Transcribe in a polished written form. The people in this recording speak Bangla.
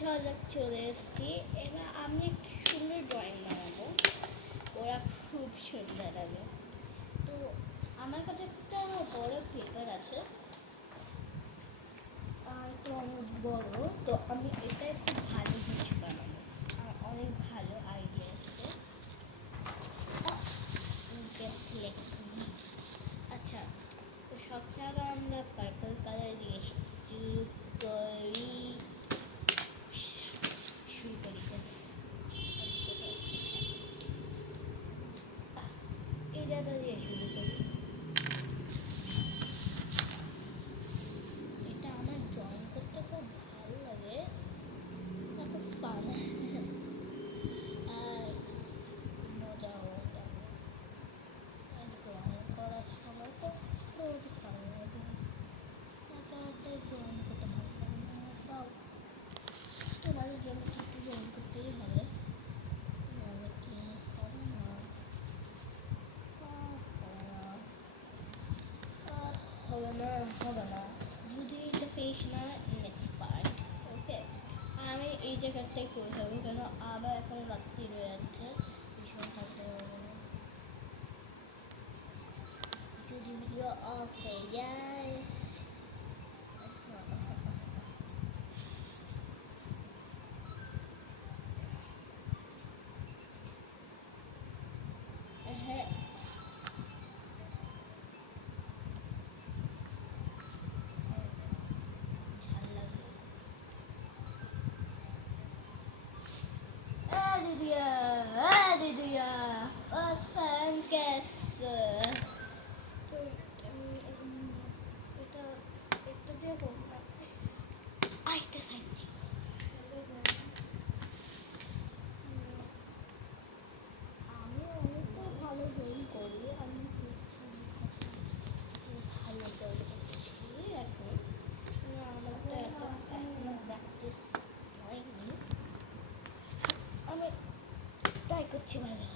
ঝলক চলে এসেছি। এবার আমি একটা সুন্দর ড্রয়িং বানাবো, ওরা খুব সুন্দর লাগে। তো আমার কাছে একটা বড় পেপার আছে, আর তো অনেক বড়, তো আমি এটা একটু ভালো কিছু বানাবো। আমার অনেক ভালো আইডিয়া এসছে। আচ্ছা, তো সব জায়গায় আমরা পার্পল কালার দিয়ে শুরু করি। এই জায়গা দিয়ে শুরু করি। এটা আমার ড্রয়িং করতে খুব ভালো লাগে, খুব ফান আর মজাও লাগে। ড্রয়িং করার সময় তো খুব ভালো লাগে। একা একাই ড্রয়িং করতে ভালো লাগে না, তাও তোমাদের জন্য একটু ড্রয়িং করতেই হবে। নাহলে কি হবে না, হবে না যদি এটা ফেস না। নেক্সট পার্ট, ওকে। আমি এই জায়গাটাই করে থাকবো, কেন আবার এখন রাত্রি রয়ে যাচ্ছে, ভীষণ থাকতে পারবো না। যদি ভিডিও অফ হয়ে যায়, হ্যাঁ Didiya, was fan कैसे? तो এটা এটা দিয়ে করব। আইটা সাইড দিয়ে আমি অনেকটা ভালো ড্রয়িং করি। আমি ভালো ড্রয়িং করছি এখন। আমারটা এখন প্র্যাকটিস হয়নি, আমি ট্রাই করছি ভালো।